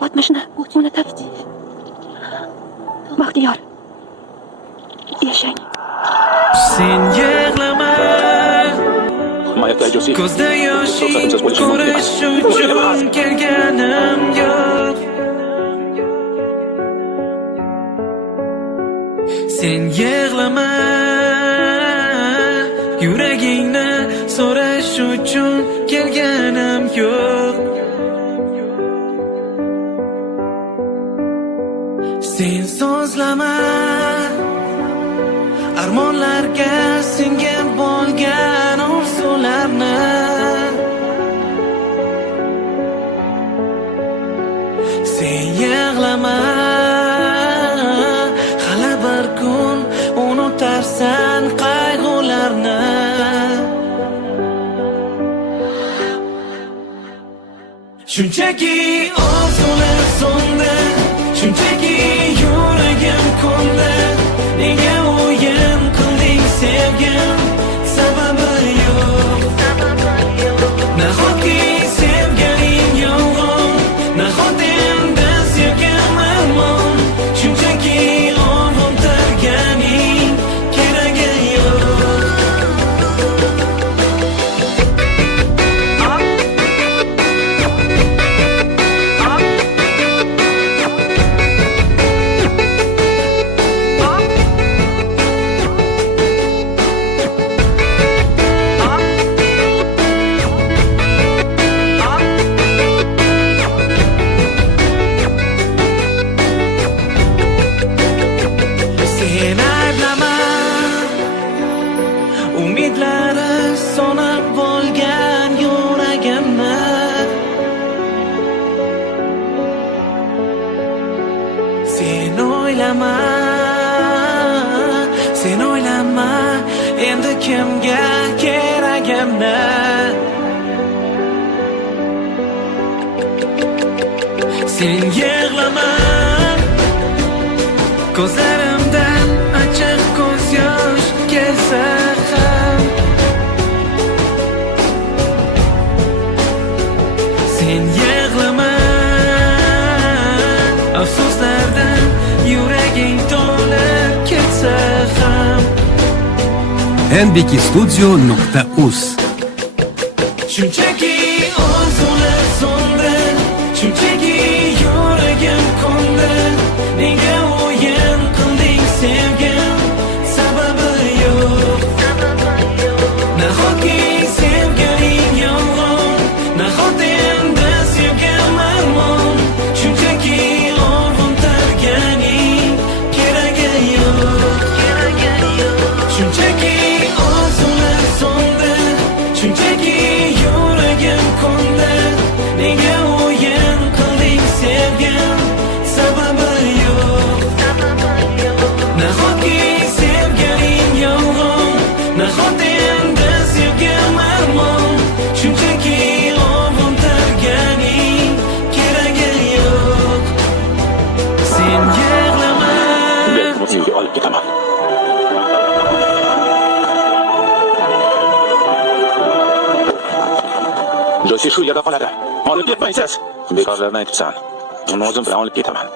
Batmashni o'tmuni tafti. Baxtiyor. Yashang. Sen yig'lama. Ko'zda yoshing ko'rish uchun kelganim yo'q. Sen yig'lama. Yuragingni so'rash uchun kelganim yo'q. Sen so'zlama. Armonlarga singib bo'lgan orzularni sen yig'lama. Hali bir kun unutarsan qayg'ularni. Shunchaki orzular so'ndi, shunchaki yuragim ko'ndi. Nega o'yin qilding sevgim, sababi yo'q. Nahotki sevganing yolg'on, nahot endi sevgim armon. Shunchaki ovuntirganing keragi yo'q. Umidlari so'nib bo'lgan yuragimni sen o'ylama, sen o'ylama endi kimga keragimni. Sen yig'lama, ko'zlarimdan achchiq ko'z yosh kelsa ham sen yig'lama. Afsuslardan yuraging to'lib ketsa ham nbkstudio.uz. shunchaki orzular so'ndi, shunchaki yuragim ko'ndi. Nega o'yin qilding sevgim, sababi yo'q. Nahotki sevganing yolg'on, nahot endi sevgim armon. Shunchaki ovuntirganing keragi yo'q. Shunchaki orzular so'ndi, shunchaki yuragim ko'ndi. Nega o'yin qilding sevgim, sababi yo'q. Nahotki sevganing yolg'on, nahot endi sevgim armon. Shunchaki ovuntirganing keragi yo'q. Sen yig'lama. Men uyga olib ketaman. Josi shu yerda qoladi. Olib ketmaysiz. Bekorlarni aytibsan. Uni o'zim bilan olib ketaman.